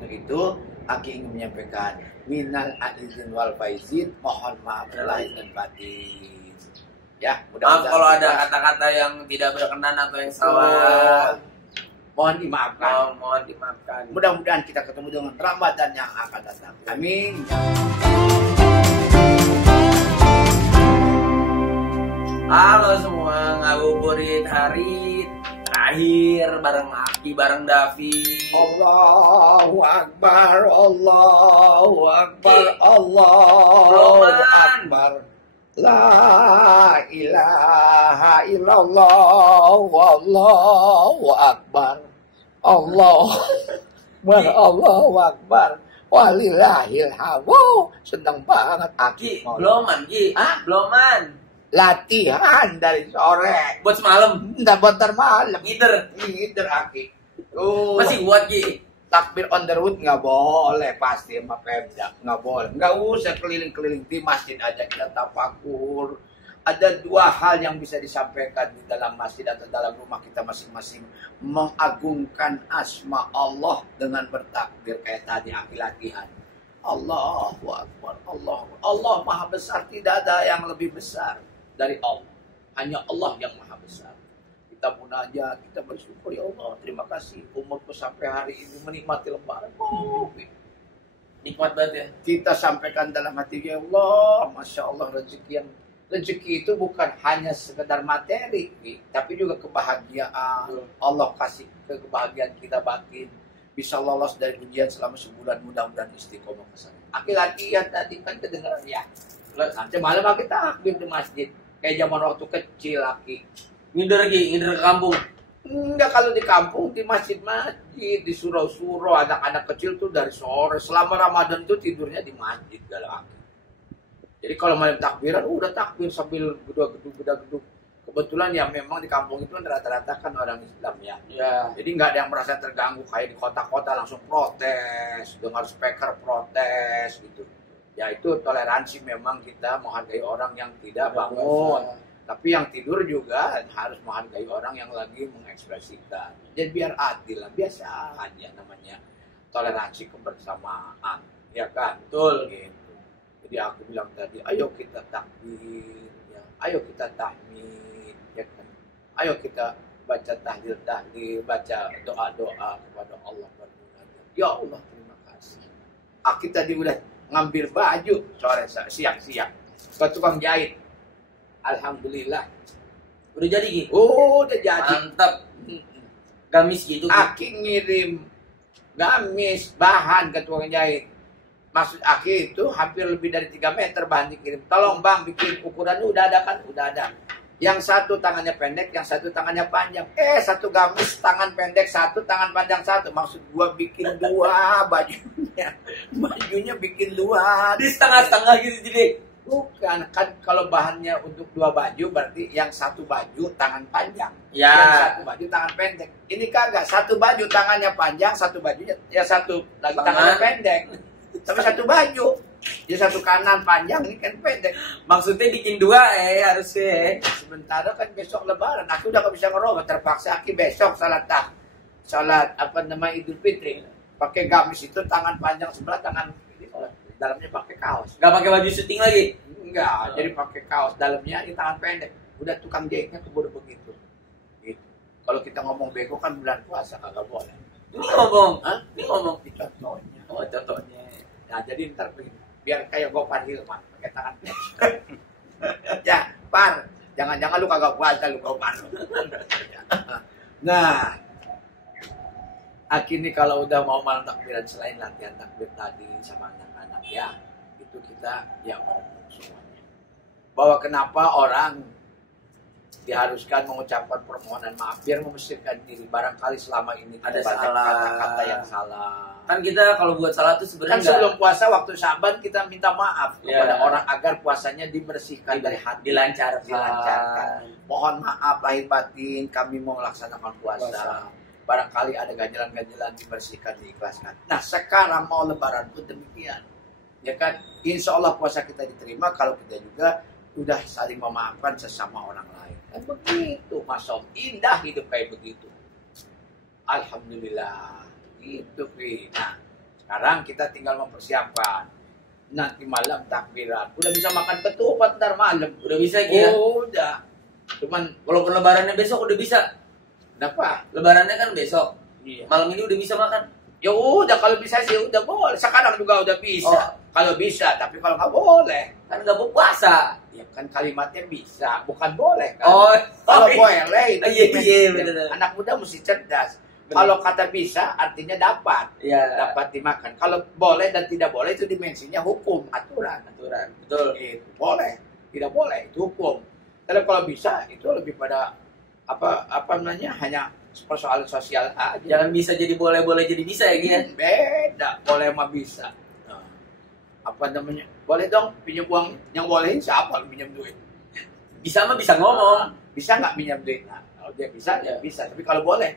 untuk itu Aki ingin menyampaikan minal aizin wal faizin, mohon maaf lahir dan batin. Ya, Maaf kalau ada kata-kata yang tidak berkenan atau yang salah. Mohon dimaafkan. Mohon dimaafkan. Mudah-mudahan kita ketemu dengan Ramadan yang akan datang. Amin. Halo semua, ngabuburit hari terakhir bareng Aki, bareng Davi. Allahu Akbar, Allahu Akbar, Allahu Roman. Akbar. La ilaha illallah, wallahu akbar. Allahu akbar. Walillahil hamd. Senang banget Aki. Beloman, Ki. Beloman. Latihan dari sore. Buat semalam. Nggak bentar malam. Ngider Aki. Masih kuat, Ki. Takbir on the road nggak boleh pasti sama Pemda, nggak boleh. Nggak usah keliling-keliling, di masjid aja kita tafakur. Ada dua hal yang bisa disampaikan di dalam masjid atau dalam rumah kita masing-masing. Mengagungkan asma Allah dengan bertakbir kayak tadi Aki latihan. Allahu Akbar, Allah Maha Besar, tidak ada yang lebih besar dari Allah. Hanya Allah yang Maha Besar. Kita munajat, kita bersyukur, ya Allah, terima kasih umurku sampai hari ini menikmati lebaran. Nikmat banget ya. Kita sampaikan dalam hati, ya Allah, Masya Allah, rezeki itu bukan hanya sekedar materi, tapi juga kebahagiaan. Allah kasih kebahagiaan kita batin. Bisa lolos dari ujian selama sebulan, mudah-mudahan istiqomah kesana. Aki latihan tadi kan kedengaran ya. Nanti malam Aki takbir di masjid. Kayak zaman waktu kecil Aki. Ngider ke kampung. Enggak, kalau di kampung, di masjid-masjid, di surau-surau, anak-anak kecil tuh dari sore. Selama Ramadan tuh tidurnya di masjid kalau Aki. Jadi kalau malam takbiran, udah takbir sambil gedug-gedug. Kebetulan ya memang di kampung itu rata-rata kan orang Islam ya. Jadi nggak ada yang merasa terganggu kayak di kota-kota langsung protes, dengar speaker protes gitu. Ya itu toleransi, memang kita menghargai orang yang tidak bangun. Tapi yang tidur juga harus menghargai orang yang lagi mengekspresikan. Jadi biar adil lah, biasa aja namanya toleransi kebersamaan. Ya kan? Betul. Gitu. Jadi aku bilang tadi, ayo kita takbir, ya. Ayo kita tahmid, ya kan? Ayo kita baca tahlil, baca doa-doa kepada Allah bermunajat. Ya Allah, terima kasih. Aku tadi udah ngambil baju sore siang-siang ke tukang jahit. Alhamdulillah. Udah jadi, Ki? Udah jadi. Mantap. Gamis gitu, Ki. Aki ngirim gamis, bahan ke tukang jahit. Maksud Aki itu hampir lebih dari 3 meter bahan dikirim. Tolong Bang, bikin ukurannya udah ada kan? Udah ada. Yang satu tangannya pendek, yang satu tangannya panjang. Satu gamis tangan pendek, satu tangan panjang satu. Maksud gua bikin 2 bajunya. Bajunya bikin 2. Di setengah-setengah gitu jadi. Bukan, kan kalau bahannya untuk 2 baju berarti yang satu baju tangan panjang, Ya. yang satu baju tangan pendek. Ini kagak, satu baju tangannya panjang, satu bajunya ya satu lagi tangannya pendek. Tapi satu baju, dia satu kanan panjang, ini kan pendek. Maksudnya bikin 2 harusnya. Sementara kan besok lebaran, aku udah gak bisa ngerobot, terpaksa Aki besok salat Idul Fitri. Pakai gamis itu tangan panjang sebelah, tangan ini dalamnya pakai kaos. Gak pakai baju syuting lagi? Enggak, jadi pakai kaos, dalamnya di tangan pendek. Udah tukang jahitnya keburu begitu. Gitu. Kalau kita ngomong bego kan bulan puasa kagak boleh. Ini ngomong? Hah? Ini ngomong? Di contohnya. Oh, contohnya. Nah, jadi ntar biar kayak Gopar Hilman pakai tangan pendek. Ya, Par, jangan-jangan lu kagak puasa lu Gopar. Nah, Aki ini kalau udah mau malam takbiran, selain latihan takbir tadi sama anak-anak ya, itu kita ya merenung semuanya. Bahwa kenapa orang diharuskan mengucapkan permohonan maaf biar membersihkan diri. Barangkali selama ini ada banyak salah, kata-kata yang salah. Kan kita kalau buat salah tuh sebenarnya Kan sebelum puasa waktu Syaban kita minta maaf kepada orang agar puasanya dibersihkan dari hati, dilancarkan. Mohon maaf lahir batin, kami mau melaksanakan puasa. Barangkali ada ganjalan-ganjalan dibersihkan, diikhlaskan. Nah sekarang mau lebaran pun demikian. Ya kan, insya Allah puasa kita diterima kalau kita juga udah saling memaafkan sesama orang lain. Kan begitu, Masya Allah, indah hidup kayak begitu. Alhamdulillah, itu Fi. Nah, Sekarang kita tinggal mempersiapkan. Nanti malam takbiran. Udah bisa makan ketupat ntar malam. Udah bisa ya? Udah. Cuman Walaupun lebarannya besok udah bisa. kenapa? Lebarannya kan besok. Iya. Malam ini udah bisa makan. Ya udah kalau bisa sih udah boleh. Sekarang juga udah bisa. Oh. Kalau bisa, tapi kalau nggak boleh. Kan nggak berpuasa. Ya kan kalimatnya bisa, bukan boleh kan. Oh, Kalau iya. boleh itu Iya, bener. anak muda mesti cerdas. Bener. Kalau kata bisa artinya dapat. Iya. Dapat dimakan. Kalau boleh dan tidak boleh itu dimensinya hukum, aturan. Aturan. Betul. Itu boleh, tidak boleh itu hukum. Tapi kalau bisa itu lebih pada apa namanya hanya persoalan sosial aja. Jangan bisa jadi boleh, boleh jadi bisa ya, Gi, ya? Beda, boleh mah bisa. Nah, apa namanya? Boleh dong pinjam uang. Yang bolehin siapa lu pinjam duit? Bisa mah bisa ngomong. Bisa nggak pinjam duit? Nah, kalau dia bisa, ya bisa. Tapi kalau boleh,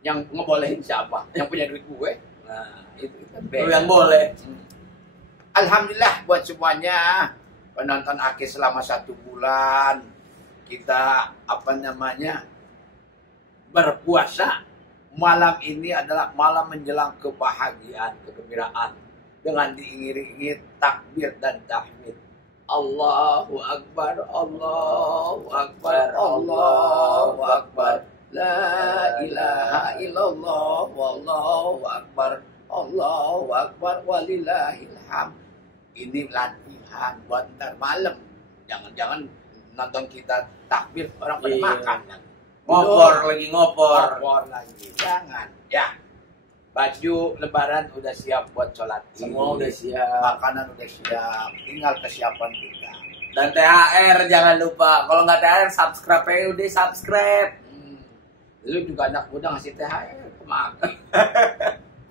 yang ngebolehin siapa? Yang punya duit gue. Nah, itu kan beda. Lu yang boleh. Alhamdulillah buat semuanya penonton Aki selama 1 bulan kita berpuasa. Malam ini adalah malam menjelang kebahagiaan, kegembiraan dengan diiringi takbir dan tahmid. Allahu Akbar, Allahu Akbar, Allahu Akbar. La ilaha illallah, wallahu akbar, Allahu akbar, walillahil hamd. Ini latihan buat ntar malam. Jangan-jangan nonton kita takbir orang pada Iya. makan. Ngopor lagi ngopor. Ngopor lagi. Jangan. Ya. Baju lebaran udah siap buat sholat Id. Semua udah siap. Makanan udah siap. Tinggal kesiapan kita. Dan THR jangan lupa. Kalau nggak THR subscribe aja udah subscribe. Lu juga anak muda ngasih THR kemarin.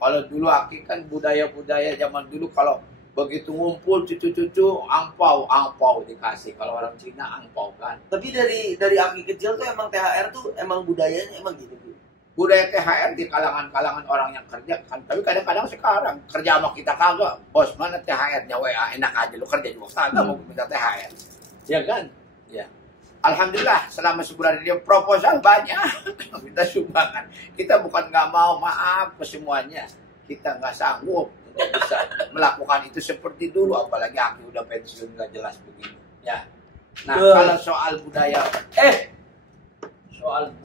Kalau dulu Aki kan budaya-budaya zaman dulu kalau begitu ngumpul cucu-cucu angpau dikasih. Kalau orang Cina angpau kan. Tapi dari Aki kecil tuh emang THR tuh emang budayanya emang gitu. Budaya THR di kalangan-kalangan orang yang kerja kan. Tapi kadang-kadang sekarang kerja sama kita kagak. Bos mana THR-nya WA enak aja lu kerja juga kagak mau minta THR. Ya kan? Ya. Alhamdulillah selama sebulan ini proposal banyak. Minta sumbangan. Kita bukan nggak mau, maaf ke semuanya. Kita nggak sanggup untuk bisa melakukan itu seperti dulu. Apalagi Aki udah pensiun nggak jelas begini. Ya. Nah kalau soal budaya, soal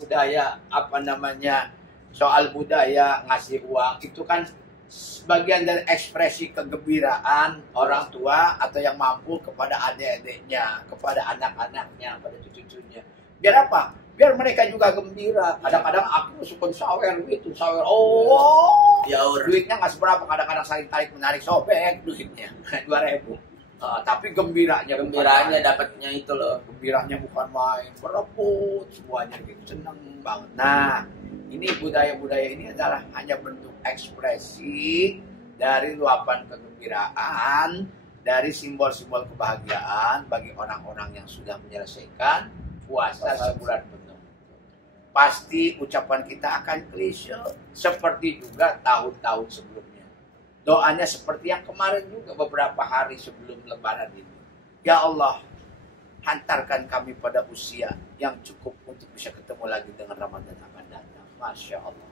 budaya ngasih uang itu kan sebagian dari ekspresi kegembiraan orang tua atau yang mampu kepada adik-adiknya, kepada anak-anaknya, pada cucu-cucunya. Biar apa? Biar mereka juga gembira. Kadang-kadang aku suka sawer gitu, sawer. Oh, Ya duitnya nggak seberapa. Kadang-kadang saling tarik menarik sobek duitnya 2.000. Tapi gembiranya dapatnya itu loh. gembiranya bukan main, berebut semuanya gitu, seneng banget. Nah, ini budaya-budaya ini adalah hanya bentuk ekspresi dari luapan kegembiraan, dari simbol-simbol kebahagiaan bagi orang-orang yang sudah menyelesaikan puasa sebulan penuh. Pasti ucapan kita akan klise seperti juga tahun-tahun sebelumnya. Doanya seperti yang kemarin juga beberapa hari sebelum lebaran ini. Ya Allah, hantarkan kami pada usia yang cukup untuk bisa ketemu lagi dengan Ramadan akan datang. Masya Allah.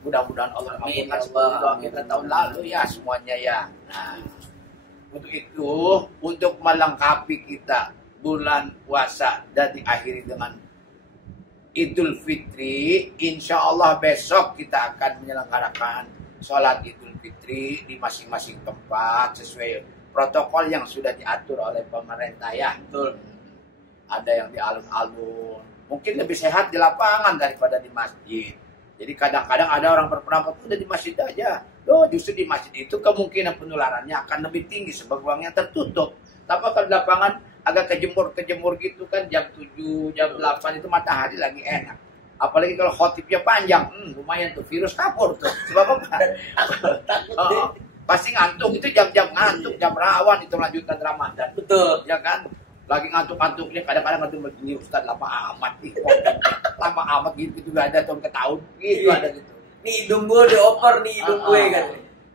Mudah-mudahan Allah Amin, kabulkan ya semua Allah. doa kita tahun lalu ya semuanya ya. Nah, untuk itu, untuk melengkapi kita bulan puasa dan diakhiri dengan Idul Fitri, insya Allah besok kita akan menyelenggarakan sholat Idul Fitri di masing-masing tempat sesuai protokol yang sudah diatur oleh pemerintah ya. Betul. Ada yang di alun-alun, mungkin lebih sehat di lapangan daripada di masjid. Jadi kadang-kadang ada orang berpendapat udah di masjid aja. Loh, justru di masjid itu kemungkinan penularannya akan lebih tinggi sebab ruangnya tertutup. Tapi kalau di lapangan agak kejemur gitu kan jam 7, jam 8 itu matahari lagi enak. Apalagi kalau khotibnya panjang, lumayan tuh virus kabur tuh. Sebab apa? Pasti ngantuk, itu jam-jam ngantuk, jam rawan itu melanjutkan Ramadan. Betul. Ya kan? Lagi ngantuk-ngantuknya kadang-kadang ngantuk begini Ustaz lama amat nih. Lama amat gitu juga ada tahun ke tahun gitu ada gitu. Nih hidung gue dioper nih hidung gue kan.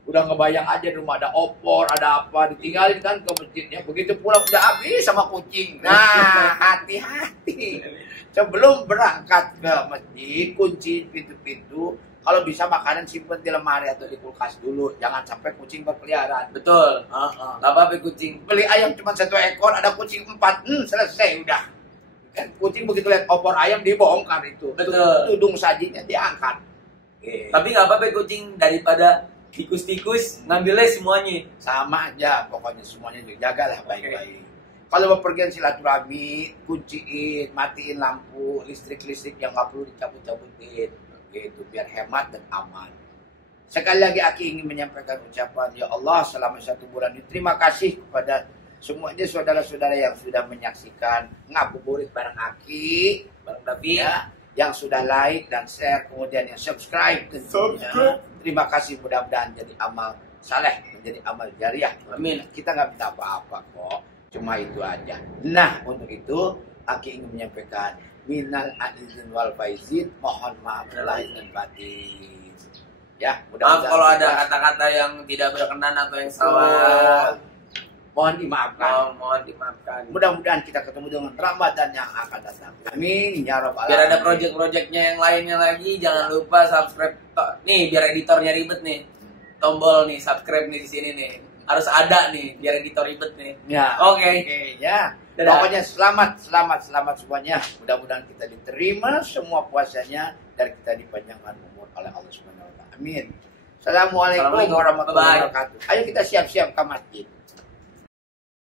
Udah ngebayang aja di rumah ada opor, ada apa, ditinggalin kan ke masjidnya. Begitu pulang udah habis sama kucing. Nah, hati-hati. Sebelum berangkat ke masjid, kunci pintu-pintu. Kalau bisa makanan simpen di lemari atau di kulkas dulu. Jangan sampai kucing berkeliaran. Betul. Heeh. Gak apa-apa kucing. Beli ayam cuma 1 ekor, ada kucing 4, selesai udah. Kan kucing begitu lihat opor ayam dibongkar itu. Betul. Tudung sajinya diangkat. Tapi gak apa-apa kucing, daripada tikus-tikus ngambilnya semuanya. Sama aja, pokoknya semuanya dijagalah baik-baik. Kalau bepergian silaturahmi, kunciin, matiin lampu, listrik-listrik yang nggak perlu dicabut-cabutin, gitu biar hemat dan aman. Sekali lagi Aki ingin menyampaikan ucapan, ya Allah selama 1 bulan ini terima kasih kepada semuanya saudara-saudara yang sudah menyaksikan ngabuburit bareng Aki, bareng David, ya, yang sudah like dan share, kemudian yang subscribe. Terima kasih, mudah-mudahan jadi amal saleh, menjadi amal jariah. Amin. Kita nggak minta apa-apa kok, cuma itu aja. Nah, untuk itu Aki ingin menyampaikan minal aizin wal faizin, mohon maaf lahir dan batin. Ya, Maaf mudah-mudahan kalau kita- ada kata-kata yang tidak berkenan atau yang salah. mohon dimaafkan. Mohon dimaafkan. Mudah-mudahan kita ketemu dengan Ramadan yang akan datang. Amin ya rabbal Biar ada alamin. project-projectnya yang lainnya lagi, jangan lupa subscribe. Nih, biar editornya ribet nih. Tombol nih, subscribe nih di sini nih. Harus ada nih, biar editor ribet nih. Ya. Oke. Ya. Dadah. Pokoknya selamat semuanya. Mudah-mudahan kita diterima semua puasanya dan kita dipanjangkan umur oleh Allah Subhanahu wa taala. Amin. Assalamualaikum Assalamualaikum. warahmatullahi Bye-bye. wabarakatuh. Ayo kita siap-siap ke masjid.